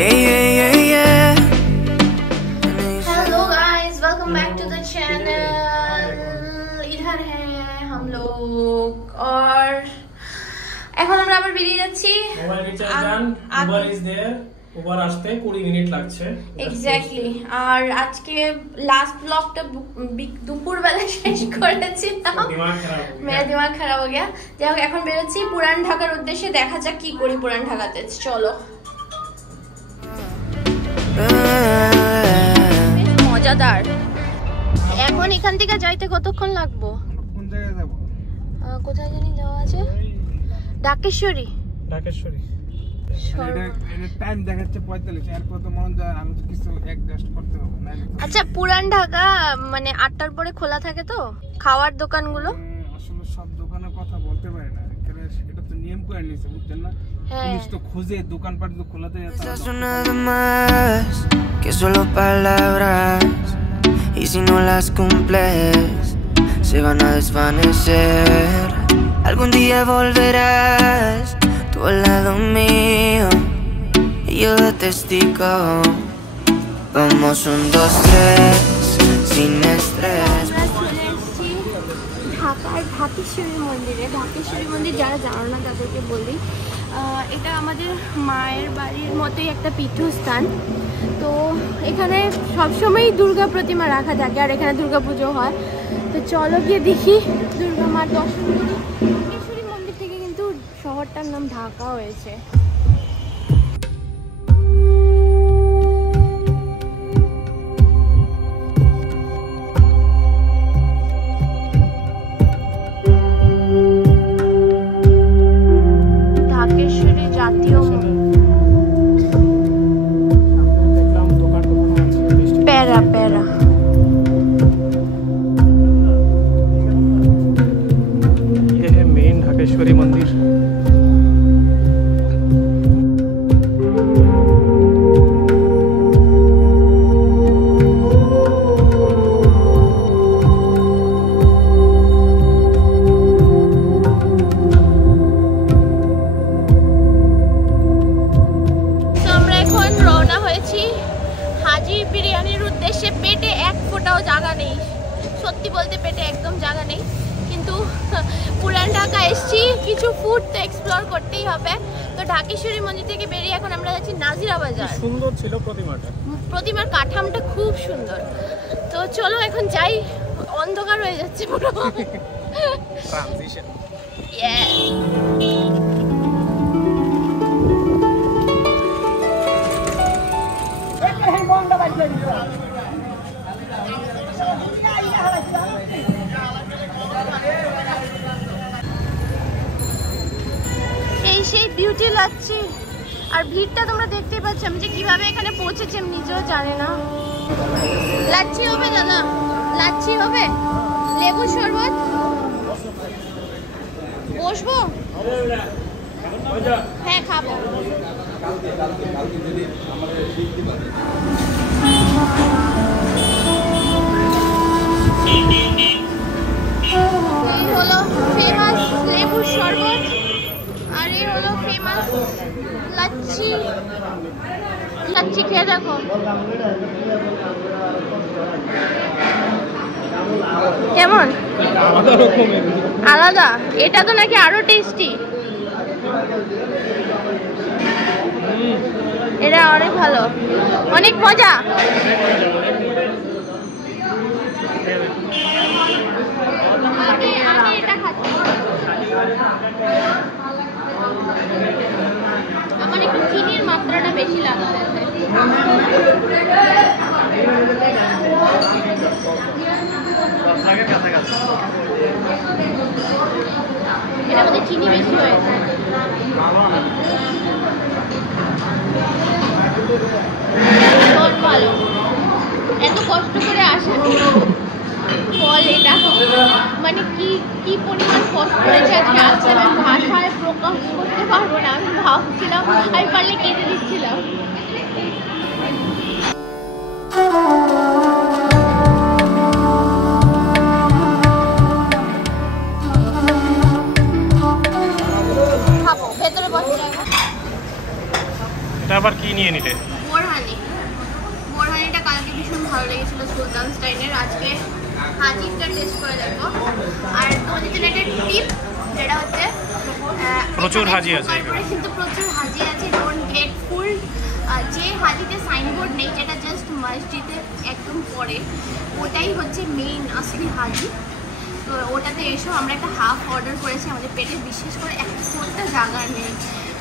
Hello guys, welcome back to the channel. इधर हैं हम लोग और এখন আমরা আবার বেরিয়ে যাচ্ছি। Mobile recharge done, Uber is there, Uber আসতে 20 মিনিট লাগছে এক্স্যাক্টলি। আর আজকে লাস্ট ব্লগটা দুপুর বেলা শেষ করেছিলাম, মেরা দিমাগ খারাপ হয়ে গিয়া। যাই হোক, এখন বেরোচ্ছি পুরান ঢাকার উদ্দেশ্যে। দেখা যাক কি করি পুরান ঢাকাতে। চলো, মজাদার। এখন এখান থেকে যাইতে কতক্ষণ লাগবো? কোন জায়গায় যাব? কোথায় জানি যাওয়া আছে, ঢাকেশ্বরী। ঢাকেশ্বরী এটা টাইম দেখাচ্ছে 45, আর কত মন যায় আমি তো কিছু অ্যাডজাস্ট করতে হবে না। আচ্ছা, পুরান ঢাকা মানে 8টার পরে খোলা থাকে তো খাওয়ার দোকানগুলো? আসলে সব দোকানের কথা বলতে পারি না, কারণ এটা তো নিয়ম করে নিয়েছে, বুঝছেন না? পুলিশ তো খোঁজে দোকানপাট তো খোলাতে যাচ্ছে। Nada más que solo palabras, y si no las cumples se van a desvanecer. Algún día volverás tú al lado mío y yo de testigo. Vamos 1, 2, 3 sin estrés. ঢাকার ঢাকেশ্বরী মন্দিরে। ঢাকেশ্বরী মন্দির যারা জানো না তাদেরকে বলি, এটা আমাদের মায়ের বাড়ির মতোই একটা পীঠস্থান। তো এখানে সবসময়ই দুর্গা প্রতিমা রাখা থাকে, আর এখানে দুর্গা পুজো হয়। তো চলো গিয়ে দেখি দুর্গা মার দর্শন করি। ঢাকেশ্বরী মন্দির থেকে কিন্তু শহরটার নাম ঢাকা হয়েছে। ঢাকেশ্বরী জাতীয় প্যারা প্যারা মেইন ঢাকেশ্বরী মন্দির। বিরিয়ানির উদ্দেশ্যে। পেটে এক ফোঁটাও জায়গা নেই, সত্যি বলতে পেটে একদম জায়গা নেই, কিন্তু পুরান ঢাকা এসছি, কিছু ফুড তো এক্সপ্লোর করতেই হবে। তো ঢাকেশ্বরী মন্দির থেকে বেরিয়ে এখন আমরা যাচ্ছি নাজিরা বাজার। সুন্দর ছিল প্রতিমাটা, প্রতিমার কাঠামোটা খুব সুন্দর। তো চলো এখন যাই, অন্ধকার হয়ে যাচ্ছে পুরো। ট্রানজিশন। সেই বিউটি লাগছে। আর ভিড়টা তোমরা দেখতেই পাচ্ছ। আমি যে কিভাবে এখানে পৌঁছেছি আমি নিজেও জানি না। লাচ্ছি হবে দাদা? লাচ্ছি হবে? লেবু শরবত? বসবো? হ্যাঁ, খাবো। এই হলো ফেমাস লেবুর শরবত, আর এই হলো ফেমাস লাচ্ছি। লাচ্ছি খেয়ে দেখো কেমন, আলাদা। এটা তো নাকি আরো টেস্টি, এটা অনেক ভালো, অনেক মজা। আগে এটা খাচ্ছি, আমার একটু চিনির মাত্রাটা বেশি লাগছে। এটা মধ্যে চিনি বেশি হয়েছে। ভালো, এত কষ্ট করে আসা ফল এটা, মানে কি পরিমাণ কষ্ট করেছে আজকে আসতে, আমি ভাষায় প্রকাশ করতে পারবো না। আমি ভাবছিলাম আমি পারলে কেটে দিচ্ছিলাম। খাবো, ভেতরে বসে যাবো। এটা আবার কি নিয়ে নিলে? বোরহানি। বোরহানিটা কালকে ভীষণ ভালো লেগেছিল সুলতান স্টাইনের। আজকে হাজিটা টেস্ট করে দেখো। আর তোমাদের জন্য একটা টিপ, যেটা হচ্ছে প্রচুর হাজি আছে কিন্তু প্রচুর হাজি আছে, ডোন্ট গেট ফুল। যে হাজিতে সাইনবোর্ড নেই, যেটা জাস্ট মসজিদে একদম পরে, ওটাই হচ্ছে মেইন আসলি হাজি। তো ওটাতে এসো। আমরা একটা হাফ অর্ডার করেছি, আমাদের পেটে বিশেষ করে একটা জায়গা নেই,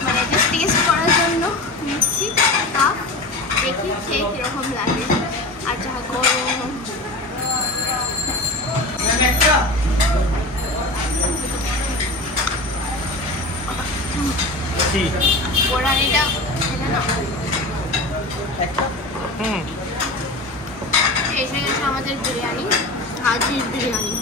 মানে যে টেস্ট করার জন্য নিচ্ছি। তা দেখি খেয়ে কীরকম লাগে। আর যা গরম, বোরহানিটা এটা না এসে গেছে আমাদের বিরিয়ানি, হাজির বিরিয়ানি।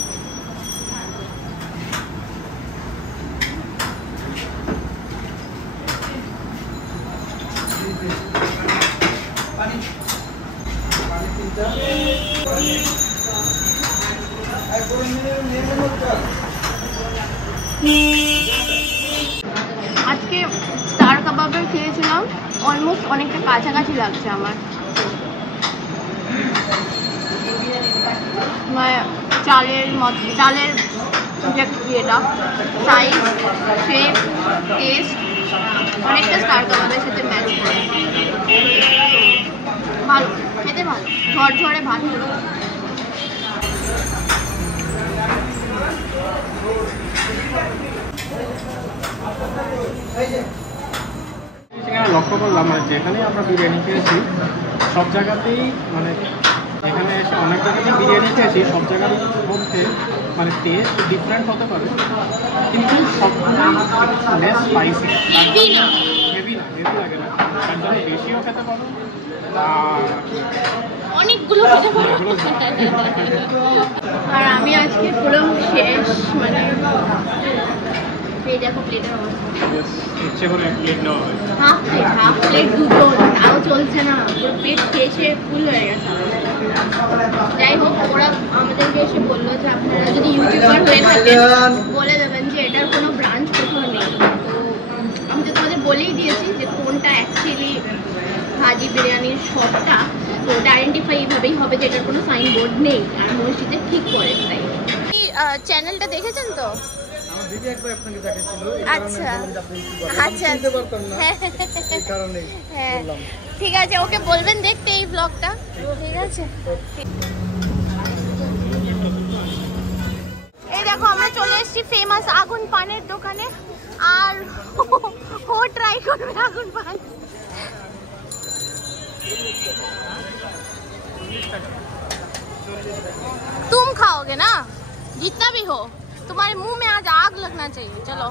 আজকে স্টার কাবাবের খেয়েছিলাম, অলমোস্ট অনেকটা কাছাকাছি লাগছে আমার। চালের যে ইয়েটা, সাইজ, শেপ, টেস্ট অনেকটা স্টার কাবাবের সাথে ম্যাচ করে। ভালো, খেতে ভালো, ঝরঝরে ভালো। সেখানে লক্ষ্য করলাম মানে যেখানে আমরা বিরিয়ানি খেয়েছি সব জায়গাতেই, মানে এখানে এসে অনেক জায়গাতেই বিরিয়ানি খেয়েছি, সব জায়গার মধ্যে মানে টেস্ট ডিফারেন্ট হতে পারে, কিন্তু সবগুলোই লেস স্পাইসি। হেভি না, হেভি লাগে না, তার জন্য বেশিও খেতে পারো আর অনেকগুলো খেতে পারো। আর আমি আজকে পুরো শেষ, মানে দেখো প্লেটের অবস্থা। ইচ্ছে করে প্লেট নেওয়া হয়, হাফ প্লেট দুটো, তাও চলছে না, পুরো পেট খেয়ে ফুল হয়ে গেছে। যাই হোক, ওরা আমাদেরকে এসে বললো যে আপনারা যদি ইউটিউবার হয়ে থাকেন বলে দেবেন যে এটার কোনো ব্রাঞ্চ কোথাও নেই। তো আমি তো তোমাদের বলেই দিয়েছি যে কোনটা অ্যাকচুয়ালি হাজি বিরিয়ানির শপটা। তো ওটা আইডেন্টিফাই এইভাবেই হবে যে এটার কোনো সাইনবোর্ড নেই আর মসজিদে ঠিক করে। তাই চ্যানেলটা দেখেছেন তো? দিদি একবার আপনাকে দেখাচ্ছিল, আচ্ছা আচ্ছা, হ্যাঁ ঠিক আছে, ওকে বলবেন দেখতে এই ব্লগটা, ঠিক আছে? এই দেখো আমরা চলে এসেছি ফেমাস আগুন পানের দোকানে, আর ও ট্রাই করবে আগুন পান। तुम खाओगे ना, जितना भी हो, तुम्हारे मुंह में आज आग लगना चाहिए। चलो,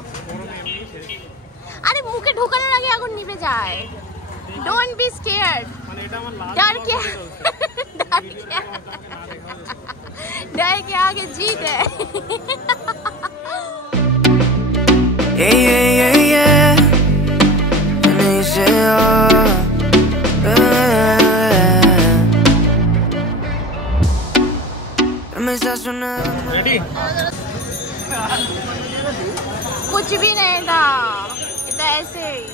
अरे मुंह के ढुकाने लगे आগুন নিভে যায়। Don't be scared. डर के आगे जीत है। রেডি? कुछ भी नहीं था, इतना ऐसे ही।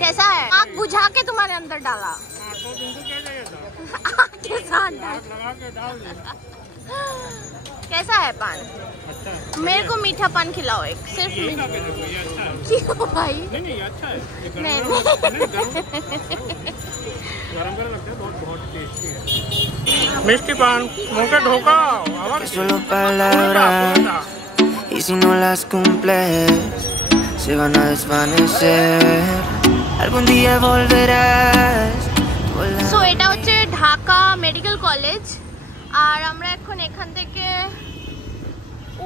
कैसा है? आग बुझा के तुम्हारे अंदर डाला, आग के साथ डाला। कैसा है पान? अच्छा, मेरे को मीठा पान खिलाओ एक, सिर्फ मीठा। क्यों भाई? नहीं अच्छा है, नहीं गरम लगता है, बहुत टेस्टी है। मिष्टी पान मुंह के ढोका, Que solo palabras y si no las cumples se van a desvanecer. Algún día volverás. So এটা হচ্ছে ঢাকা মেডিকেল কলেজ, আর আমরা এখন এখান থেকে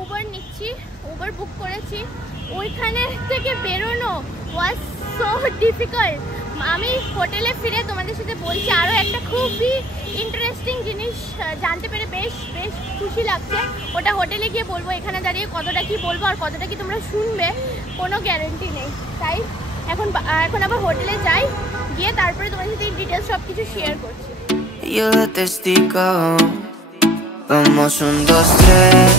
উবার নিচ্ছি, উবার বুক করেছি। ওইখানে থেকে বেরোনো ওয়াজ সো ডিফিকাল্ট। আমি হোটেলে ফিরে তোমাদের সাথে বলছি আরও একটা খুবই ইন্টারেস্টিং জিনিস জানতে পেরে বেশ খুশি লাগছে। ওটা হোটেলে গিয়ে বলবো, এখানে দাঁড়িয়ে কতটা কি বলবো আর কতটা কি তোমরা শুনবে কোনো গ্যারেন্টি নেই। তাই এখন আবার হোটেলে যাই, গিয়ে তারপরে তোমাদের সাথে ডিটেলস সব কিছু শেয়ার করছি। Yo de testigo, vamos 1, 2, 3,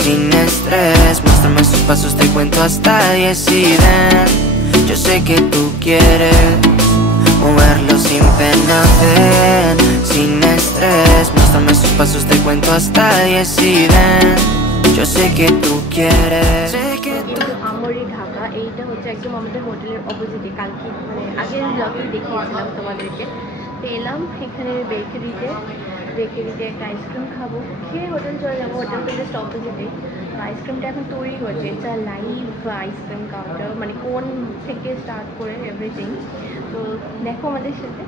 sin estrés, muéstrame Muéstrame sus pasos, te cuento hasta 10 y ven. Yo sé que tú quieres moverlo sin pena, ven, sin estrés. Muéstrame sus pasos, te cuento hasta 10 y ven. Yo sé que tú quieres. আমরি ঢাকা, এইটা হচ্ছে একদম আমাদের হোটেলের অপোজিটে। কালকে মানে আগের ব্লগে দেখিয়েছিলাম তোমাদেরকে। তো এলাম এখানে বেকারিতে একটা আইসক্রিম খাবো, খেয়ে হোটেল চলে যাবো। হোটেলটা জাস্ট অপোজিটে। আইসক্রিমটা এখন তৈরি হচ্ছে, এটা লাইভ আইসক্রিম কাউন্টার, মানে কোন থেকে স্টার্ট করে এভরিথিং। তো দেখো আমাদের সাথে।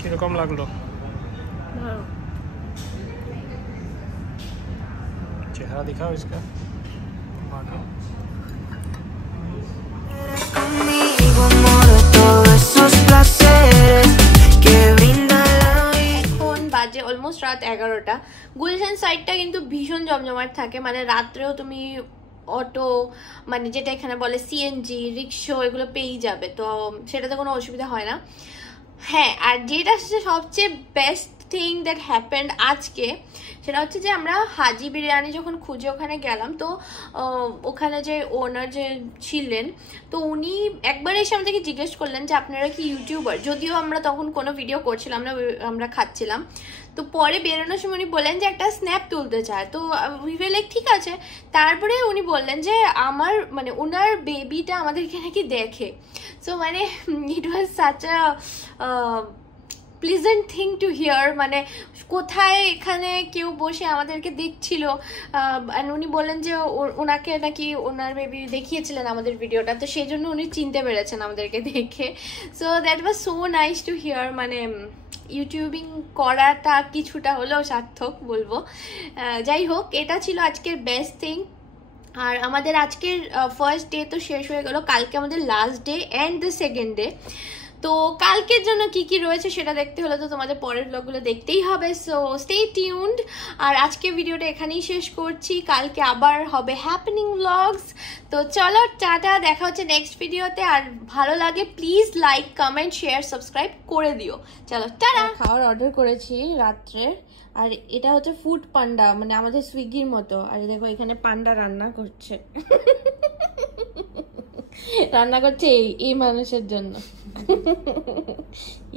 কিরকম লাগলো? চেহারা দিখাও इसका। Conmigo, amor, todos esos placeres que brinda la vida. এখন বাজে অলমোস্ট রাত 11টা। গুলশান সাইডটা কিন্তু ভীষণ জমজমাট থাকে, মানে রাত্রেও তুমি অটো, মানে যেটা এখানে বলে সিএনজি, রিক্সা, এগুলো পেয়েই যাবে, তো সেটাতে কোনো অসুবিধা হয় না। হ্যাঁ, আর যেটা সবচেয়ে বেস্ট থিং দ্যাট হ্যাপেন্ড আজকে, সেটা হচ্ছে যে আমরা হাজি বিরিয়ানি যখন খুঁজে ওখানে গেলাম, তো ওখানে যে ওনার যে ছিলেন, তো উনি একবার এসে আমাদেরকে জিজ্ঞেস করলেন যে আপনারা কি ইউটিউবার। যদিও আমরা তখন কোনো ভিডিও করছিলাম না, আমরা খাচ্ছিলাম। তো পরে বেরোনোর সময় উনি বললেন যে একটা স্ন্যাপ তুলতে চায়, তো উই ওয়ার লাইক ঠিক আছে। তারপরে উনি বললেন যে আমার মানে ওনার বেবিটা আমাদেরকে নাকি দেখে। সো মানে it was such a pleasant thing to hear, মানে কোথায় এখানে কেউ বসে আমাদেরকে দেখছিল। উনি বললেন যে ওনাকে নাকি ওনার বেবি দেখিয়েছিলেন আমাদের ভিডিওটা, তো সেই জন্য উনি চিনতে পেরেছেন আমাদেরকে দেখে। So that was so nice to hear. মানে ইউটিউবিং করাটা কিছুটা হলেও সার্থক বলবো। যাই হোক, এটা ছিল আজকের বেস্ট থিং। আর আমাদের আজকের ফার্স্ট ডে তো শেষ হয়ে গেল, কালকে আমাদের last day and the second day. তো কালকের জন্য কি কি রয়েছে সেটা দেখতে হলে তো তোমাদের পরের ব্লগগুলো দেখতেই হবে, সো স্টে টিউনড। আর আজকে ভিডিওটা এখানেই শেষ করছি, কালকে আবার হবে হ্যাপেনিং ব্লগস। তো চলো টাটা, দেখা হচ্ছে নেক্সট ভিডিওতে। আর ভালো লাগে please like, comment, share, subscribe করে দিও। চলো টাটা। খাওয়ার অর্ডার করেছি রাত্রে, আর এটা হচ্ছে ফুড পান্ডা, মানে আমাদের সুইগির মতো। আর দেখো এখানে পান্ডা রান্না করছে রান্না করছে এই মানুষের জন্য।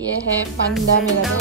ये है पांडा मेरा।